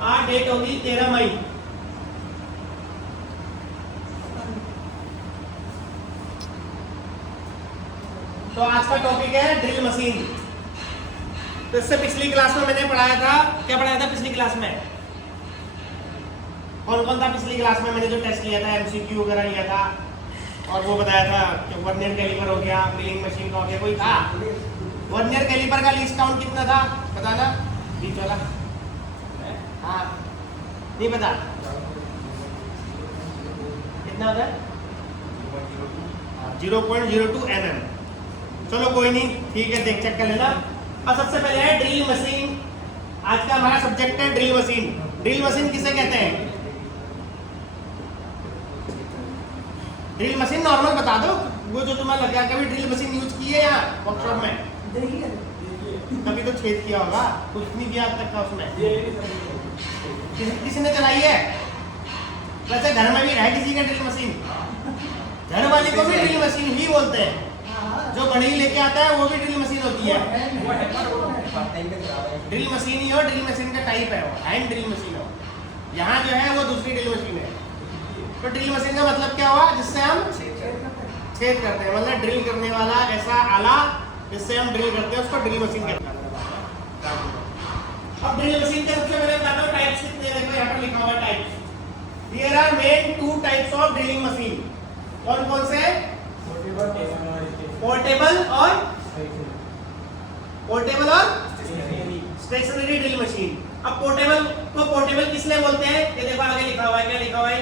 आज डेट होगी 13 मई। तो आज का टॉपिक है ड्रिल मशीन। तो इससे पिछली क्लास में मैंने पढ़ाया था, क्या पढ़ाया था पिछली क्लास में? कौन कौन था पिछली क्लास में? मैंने जो टेस्ट लिया था, एमसीक्यू वगैरह लिया था, और वो बताया था कि वर्नियर कैलिपर हो गया, मिलिंग मशीन का हो गया। कोई था? वर्नियर कैलिपर का लीस्ट काउंट कितना था बताना, बीच वाला? हाँ, नहीं पता कितना होता है? 0.02 mm। चलो कोई नहीं, ठीक है, देख चेक कर लेना। अब सबसे पहले है ड्रिल मशीन। आज का हमारा सब्जेक्ट है ड्रिल मशीन। ड्रिल मशीन किसे कहते हैं? ड्रिल मशीन नॉर्मल बता दो, वो जो तुम्हें लग गया। कभी ड्रिल मशीन यूज की है यहाँ वर्कशॉप में? कभी तो छेद किया होगा, कुछ नहीं किया आज तक का उसमें। किसी ने चलाई है? वैसे घर में भी है किसी का ड्रिल मशीन? घर वाले को भी ड्रिल मशीन ही बोलते हैं। जो बड़ी लेके आता है वो भी ड्रिल मशीन होती है। ड्रिल मशीन ही हो, ड्रिल मशीन का टाइप है वो, हैंड ड्रिल मशीन हो। यहाँ जो है वो दूसरी ड्रिल मशीन है। तो ड्रिल मशीन का मतलब क्या हुआ? जिससे हम छेद करते हैं, मतलब ड्रिल करने वाला ऐसा आला जिससे हम ड्रिल करते हैं उसको ड्रिल मशीन कहते हैं। अब ड्रिल मशीन के सबसे पहले बताता हूँ टाइप्स कितने। देखो यहाँ पर लिखा हुआ है types. Here are main 2 types of drilling machine. कौन कौन से? पोर्टेबल और स्टेशनरी ड्रिल मशीन। अब पोर्टेबल को पोर्टेबल किस लिए बोलते हैं? ये देखो आगे लिखा हुआ है, क्या लिखा हुआ है?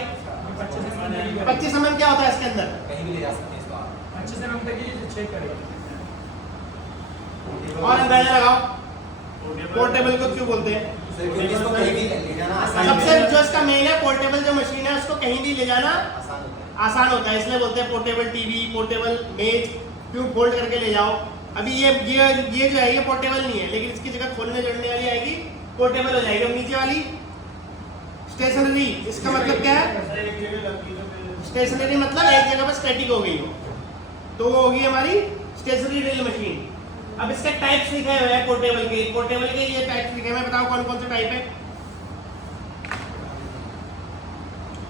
25 mm। क्या होता है इसके अंदर? कहीं भी ले जा सकते हैं इसको आप। 25 mm तक ये चेक करेगा। और अंदाजा लगाओ पोर्टेबल को क्यों बोलते हैं? इसको कहीं भी ले जाना आसान सबसे जो इसका मेन है, पोर्टेबल जो मशीन है उसको कहीं भी ले जाना आसान होता है, इसलिए बोलते हैं पोर्टेबल टीवी, पोर्टेबल मेज। क्यों? फोल्ड करके ले जाओ। अभी ये जो है ये पोर्टेबल नहीं है, लेकिन इसकी जगह खोलने जोड़ने वाली आएगी, पोर्टेबल हो जाएगी। अब नीचे वाली स्टेशनरी, इसका मतलब क्या है? स्टेशनरी मतलब एक जगह पर स्टैटिक हो गई हो, तो वो होगी हमारी स्टेशनरी ड्रिल मशीन। अब इसके टाइप्स लिखे हुए हैं पोर्टेबल के। पोर्टेबल के ये टाइप्स लिखे हुए हैं, बताओ कौन कौन से टाइप है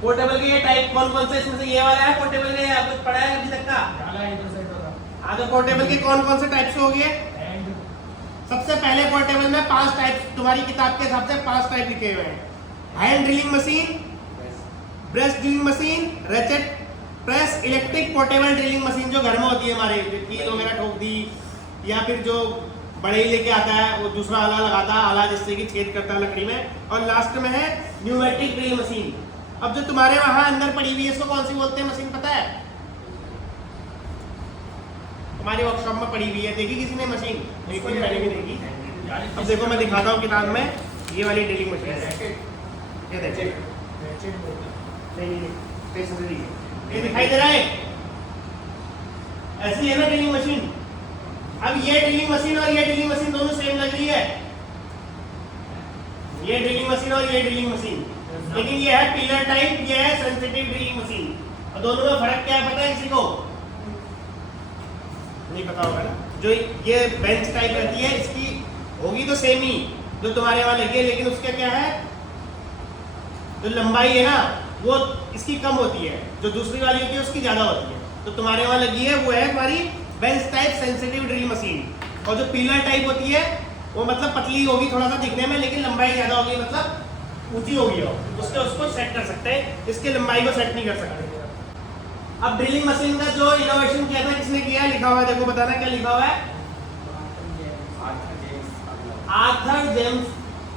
पोर्टेबल के? ये टाइप कौन कौन से? इसमें से ये वाला है पोर्टेबल के, आप कुछ पढ़ा है अभी तक का? हाँ, तो पोर्टेबल के कौन कौन से टाइप्स हो गए? सबसे पहले पोर्टेबल में 5 टाइप, तुम्हारी किताब के हिसाब से 5 टाइप लिखे हुए हैं। Hand drilling machine, brush drilling machine, ratchet press, electric portable drilling machine जो घर में होती है हमारे, जो कील वगैरह ठोक दी, या फिर जो बड़े ही लेके आता है वो दूसरा आला लगाता है, आला जिससे कि छेद करता है लकड़ी में। और लास्ट में है न्यूमेटिक ड्रिल मशीन। अब जो तुम्हारे वहां अंदर पड़ी हुई है इसको कौन सी बोलते हैं मशीन, पता है? हमारे वर्कशॉप में पड़ी हुई है, देखी किसी ने मशीन? बिल्कुल मैंने भी देखी। अब देखो मैं दिखाता हूँ किताब में, ये वाली ड्रिलिंग मशीन है, ये देखो। नहीं, स्टेशनरी ये दिखाई दे रहा है, ऐसी है ना ड्रिलिंग मशीन। अब ये ड्रिलिंग मशीन और ये ड्रिलिंग मशीन दोनों सेम लग रही है, ये ड्रिलिंग मशीन और ये ड्रिलिंग मशीन, लेकिन ये है पिलर टाइप, ये है सेंसिटिव ड्रिलिंग मशीन। और दोनों में फर्क क्या है पता है किसी को? नहीं पता होगा ना। जो ये बेंच टाइप रहती है इसकी होगी तो सेम ही जो तुम्हारे वहां लगी है, लेकिन उसका क्या है, जो लंबाई है ना वो इसकी कम होती है, जो दूसरी वाली होती है उसकी ज्यादा होती है। तो तुम्हारे वहां लगी है वो है हमारी bench type sensitive drill machine. और जो पिलर टाइप होती है वो मतलब पतली होगी थोड़ा सा दिखने में, लेकिन लंबाई ज्यादा होगी, मतलब ऊंची होगी, उसको सेट कर सकते हैं, इसकी लंबाई को सेट नहीं कर सकते। अब ड्रिलिंग मशीन का जो इनोवेशन किया था किसने किया है? लिखा हुआ है, देखो बताना क्या लिखा हुआ है? Arthur James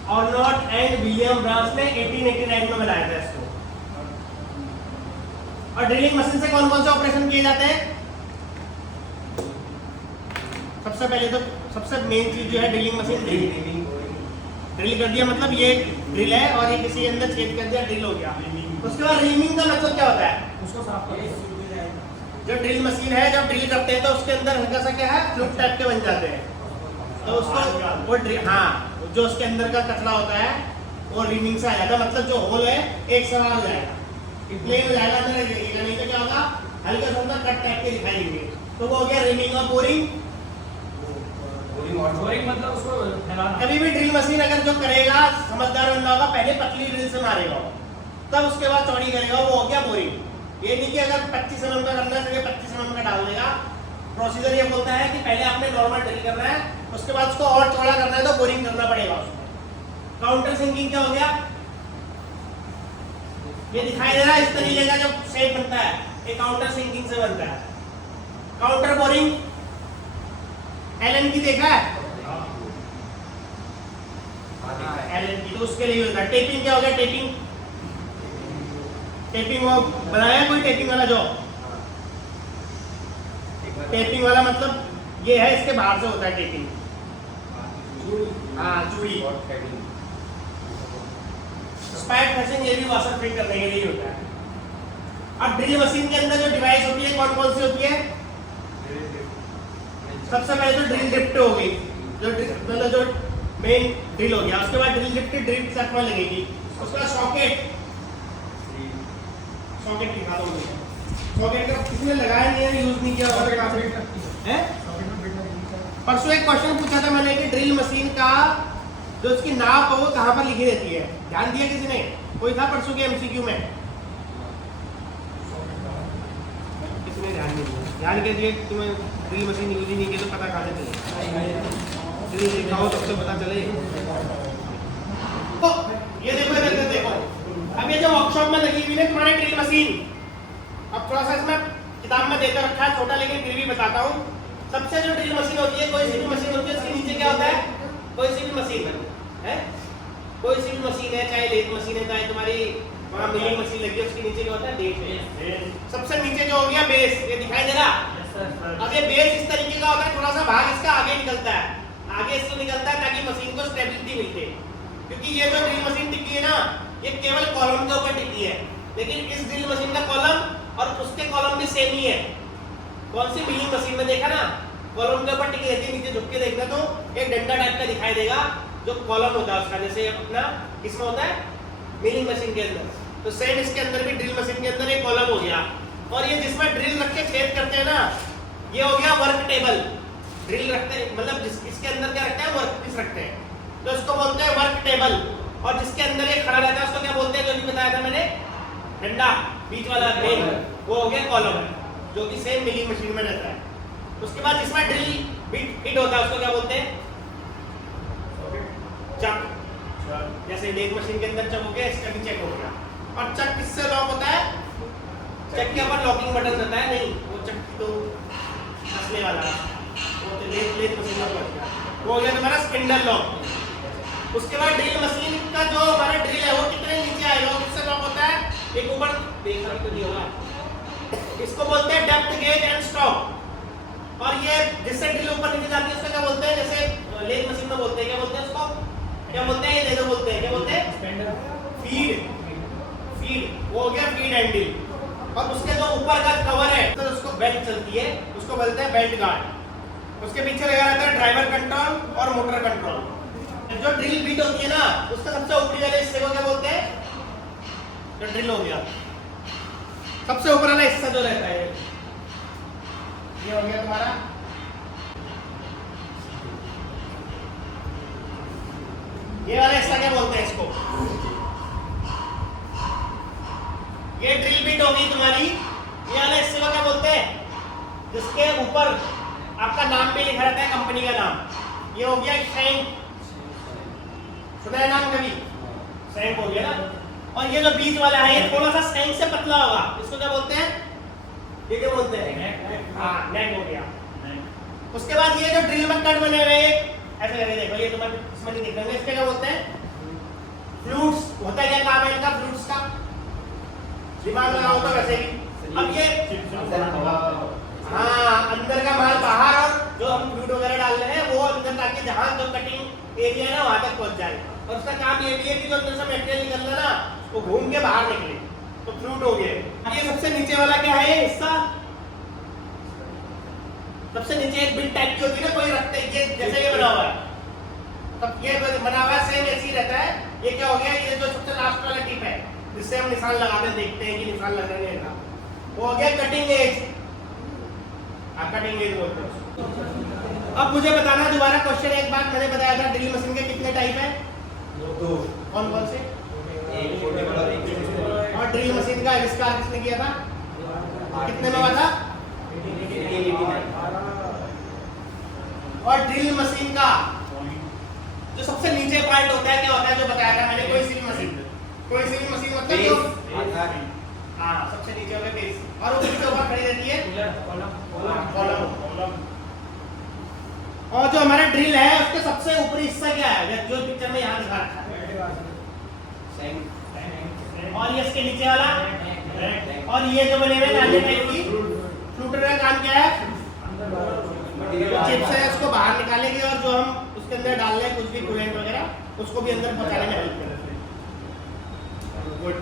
Arnott and William Branch ने 1889 में बनाया था इसको। और ड्रिलिंग मशीन से कौन कौन से ऑपरेशन किए जाते हैं? सबसे पहले तो सबसे मेन चीज जो है ड्रिलिंग मशीन, ड्रिल कर दिया मतलब ये ड्रिल है और ये किसी के अंदर छेद कर दिया, ड्रिल हो गया। उसके बाद रीमिंग का मतलब क्या होता है? उसको साफ करना। जो ड्रिल मशीन है जब ड्रिल करते हैं तो उसके अंदर हल्का सा क्या है, फ्लूक टाइप के बन जाते हैं, तो उसको वो हाँ जो उसके अंदर का कचरा होता है वो रीमिंग से आ जाता है, मतलब जो होल है एक समान हो जाएगा, प्लेन हो जाएगा, अंदर लगेगा, नहीं तो क्या होगा हल्का सा कट टाइप के दिखाई देंगे, तो वो हो गया रीमिंग और बोरिंग। बोरिंग मतलब उसको फैलाना। कभी भी ड्रिल मशीन अगर जो करेगा समझदार बंदा होगा, पहले पतली ड्रिल से मारेगा, तब उसके बाद चौड़ी करेगा, वो हो गया बोरिंग। ये नहीं कि अगर 25 mm का करना है 25 mm का डाल देगा। प्रोसीजर ये बोलता है कि पहले आपने नॉर्मल ड्रिल करना है, उसके बाद उसको और चौड़ा करना है तो बोरिंग करना पड़ेगा उसको। काउंटर सिंकिंग क्या हो गया, ये दिखाई दे रहा है इस तरीके का जो शेप बनता है, ये काउंटर सिंकिंग से बनता है। काउंटर बोरिंग एलन की देखा है, एलन की, तो उसके लिए होता है। टेपिंग क्या हो गया, टेपिंग, टेपिंग वो बनाया कोई टेपिंग वाला जॉब, टेपिंग वाला मतलब ये है, इसके बाहर से होता है टेपिंग। हाँ चूड़ी, स्पैट फेसिंग ये भी वॉशर फिट करने के लिए होता है। अब ड्रिल मशीन के अंदर जो डिवाइस होती है कौन कौन सी होती है? सबसे पहले तो ड्रिल ड्रिफ्ट हो गई, जो मतलब जो मेन ड्रिल हो गया, उसके बाद ड्रिल ड्रिफ्ट सेट में लगेगी, उसके बाद सॉकेट, सॉकेट दिखा दो मुझे। सॉकेट का किसने लगाया नहीं है, यूज नहीं किया होगा है। परसों एक क्वेश्चन पूछा था मैंने कि ड्रिल मशीन का जो उसकी नाप है वो कहाँ पर लिखी रहती है, ध्यान दिया किसी ने? कोई था परसों के एमसीक्यू में? किसने ध्यान नहीं दिया? ध्यान के दिए, तुम्हें ड्रिल मशीन यूज ही नहीं किया तो पता कहाँ से चले? ड्रिल दिखाओ तब से पता चले। तो ये देखो, इधर देखो, अब ये जो वर्कशॉप में लगी हुई है तुम्हारी ड्रिल मशीन, अब थोड़ा सा इसमें किताब में देकर रखा है छोटा, लेकिन फिर भी बताता हूँ। सबसे जो ड्रिल मशीन होती है, कोई सी भी मशीन होती है, उसके नीचे क्या होता है? कोई सी भी मशीन है, कोई सी भी मशीन है, चाहे लेथ मशीन है, चाहे तुम्हारी वहाँ मिलिंग मशीन लगी है, उसके नीचे क्या होता है? बेस। सबसे नीचे जो हो गया बेस, ये दिखाई दे रहा? अब ये बेस इस तरीके का होता है, थोड़ा सा भाग इसका आगे निकलता है, आगे इसलिए निकलता है ताकि मशीन को स्टेबिलिटी मिलती है। क्योंकि ये जो ड्रिल मशीन टिकी है ना, ये केवल कॉलम के ऊपर टिकी है, लेकिन इस ड्रिल मशीन का कॉलम और उसके कॉलम भी सेम ही है। कौन सी मिलिंग मशीन में देखा ना, कॉलम के ऊपर टिकी रहती है, नीचे झुक के देखना तो एक डंडा टाइप का दिखाई देगा जो कॉलम होता है उसका, जैसे अपना किसमें होता है मिलिंग मशीन के अंदर। तो सेम इसके अंदर भी ड्रिल मशीन के अंदर एक कॉलम हो गया, और ये जिसमें ड्रिल रख के छेद करते हैं ना, ये हो गया वर्क टेबल। ड्रिल रखते हैं मतलब इसके अंदर क्या रखते हैं? वर्क पीस रखते हैं, तो इसको बोलते हैं वर्क टेबल। और जिसके अंदर ये खड़ा रहता है उसको क्या बोलते हैं? जो भी बताया था मैंने, डंडा बीच वाला मेन, वो हो गया कॉलम, जो कि सेम मिलिंग मशीन में रहता है। उसके बाद जिसमें ड्रिल बिट हिट होता है उसको क्या बोलते हैं? चक। जैसे लेथ मशीन के अंदर चक हो गया, इसका भी चक हो गया। और चक किससे लॉक होता है? चक के ऊपर लॉकिंग बटन रहता है, नहीं वो चक तो असली वाला, वो तो लेथ मशीन में पड़ गया, वो हो गया तुम्हारा स्पिंडल लॉक। उसके बाद ड्रिल मशीन का जो हमारा ड्रिल है वो कितने नीचे आएगा, किससे लॉक होता है? एक ऊपर देखा तो नहीं होगा, इसको बोलते हैं डेप्थ गेज एंड स्टॉप। और ये जिससे ड्रिल ऊपर नीचे जाती है उसको क्या बोलते हैं? जैसे लेथ मशीन में बोलते हैं, क्या बोलते हैं उसको? क्या बोलते हैं? ये देखो बोलते हैं, क्या बोलते हैं? फीड। फीड वो हो गया फीड हैंडल। और उसके जो ऊपर का कवर है तो उसको बेल्ट चलती है, उसको बोलते हैं बेल्ट गार्ड। उसके पीछे लगा रहता है ड्राइवर कंट्रोल और मोटर कंट्रोल। जो ड्रिल बीट होती है ना, उसका सबसे ऊपरी वाले हिस्से को क्या बोलते हैं? जो ड्रिल हो गया सबसे ऊपर वाला हिस्सा जो रहता है, ये हो गया तुम्हारा ये वाला हिस्सा क्या बोलते हैं इसको? ये ड्रिल बिट होगी तुम्हारी, ये वाला हिस्से को क्या बोलते हैं? जिसके ऊपर आपका नाम भी लिखा रहता है, कंपनी का नाम। ये हो गया शैंक, सुना है नाम कभी? शैंक हो गया ना। और ये जो बीच वाला है ये थोड़ा सा शैंक से पतला होगा, इसको क्या बोलते हैं? ये क्या बोलते हैं? हाँ नेक हो गया। उसके बाद ये जो ड्रिल में कट बने हुए ऐसे करके देखो, ये तुम्हें इसमें नहीं दिख रहा है, इसके क्या बोलते हैं? फ्लूट्स। होता है क्या काम है इनका फ्लूट्स का? दिमाग लगाओ तो वैसे भी। अब ये हाँ अंदर का माल बाहर, और जो हम फ्लूट वगैरह डाल रहे हैं वो अंदर, ताकि जहाँ जो कटिंग एरिया है ना वहाँ तक पहुँच जाए। और उसका काम ये भी है कि जो अंदर से मटेरियल निकल रहा है ना वो घूम के बाहर निकले, तो फ्लूट हो गए। अब ये सबसे नीचे वाला क्या है? ये हिस्सा सबसे नीचे एक बिट टाइप की होती है ना, कोई रखते हैं, ये जैसे ये बना हुआ है, तब ये बना हुआ है सेम ऐसे ही रहता है। ये क्या हो गया? ये जो सबसे लास्ट वाला टिप है जिससे हम निशान लगाते देखते हैं कि निशान लग रहा है, वो हो गया कटिंग एज। कटिंग एज बोलते हैं। अब मुझे बताना दोबारा क्वेश्चन, एक बार मैंने बताया था ड्रिल मशीन के कितने टाइप है? दो। कौन कौन से? एक पोर्टेबल और एक फिक्स्ड। और ड्रिल मशीन का आविष्कार किसने किया था? कितने में हुआ था? 1889। और ड्रिल मशीन का जो सबसे नीचे पार्ट होता है क्या होता है, जो बताया था मैंने? कोई सी मशीन मतलब जो आधार। हाँ सबसे नीचे होगा बेस, और वो किसके ऊपर खड़ी रहती है? कॉलम। और जो हमारा ड्रिल है उसके सबसे ऊपरी हिस्सा क्या है, जो पिक्चर में यहाँ दिखा रखा है? और ये इसके नीचे वाला, और ये जो बने हुए नाले टाइप की फ्लूटर का काम क्या है? चिप्स है, उसको बाहर निकालेंगे और जो हम उसके अंदर डाल रहे हैं कुछ भी कूलेंट वगैरह, उसको भी अंदर पहुंचाने में हेल्प करेंगे। गुड।